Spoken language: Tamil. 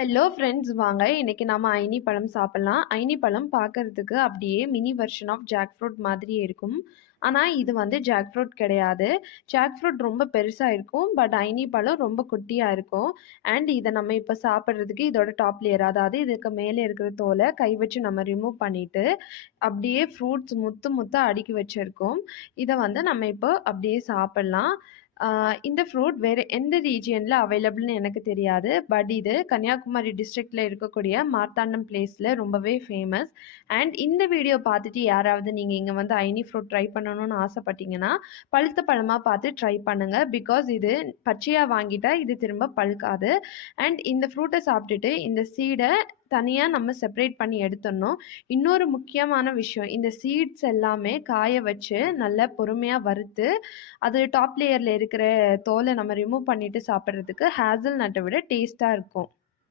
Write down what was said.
ஹலோ ஃப்ரெண்ட்ஸ் வாங்க இன்னைக்கு நாம ஐனி பழம் சாப்பிடலாம். ஐனி பழம் பார்க்கறதுக்கு அப்படியே mini version of jackfruit மாதிரியே இருக்கும். ஆனா இது வந்து ஜாக் ஃப்ரூட் கிடையாது. ஜாக் ஃப்ரூட் ரொம்ப பெருசா இருக்கும். பட் ஐனி பழம் ரொம்ப குட்டியா இருக்கும். அண்ட் இதை நம்ம இப்போ சாப்பிட்றதுக்கு இதோட டாப் லேயர் அதாவது இதுக்கு மேலே இருக்கிற தோலை கை வச்சு நம்ம ரிமூவ் பண்ணிட்டு அப்படியே ஃப்ரூட்ஸ் முத்து முத்தா அடுக்கி வச்சிருக்கோம். இதை வந்து நம்ம இப்போ அப்படியே சாப்பிடலாம். இந்த ஃப்ரூட் வேறு எந்த ரீஜியனில் அவைலபிள்னு எனக்கு தெரியாது. பட் இது கன்னியாகுமரி டிஸ்ட்ரிக்டில் இருக்கக்கூடிய மார்த்தாண்டம் பிளேஸில் ரொம்பவே ஃபேமஸ். அண்ட் இந்த வீடியோ பார்த்துட்டு யாராவது நீங்கள் இங்கே வந்து ஐனி ஃப்ரூட் ட்ரை பண்ணணும்னு ஆசைப்பட்டீங்கன்னா பழுத்த பழமாக பார்த்து ட்ரை பண்ணுங்கள். பிகாஸ் இது பச்சையாக வாங்கிட்டா இது திரும்ப பழுக்காது. அண்ட் இந்த ஃப்ரூட்டை சாப்பிட்டுட்டு இந்த சீடை தனியாக நம்ம செப்பரேட் பண்ணி எடுத்துடணும். இன்னொரு முக்கியமான விஷயம், இந்த சீட்ஸ் எல்லாமே காய வச்சு நல்லா பொறுமையாக வறுத்து அது டாப் லேயரில் இருக்கிற தோலை நம்ம ரிமூவ் பண்ணிட்டு சாப்பிட்றதுக்கு ஹேசல் நட்டை விட டேஸ்ட்டாக இருக்கும்.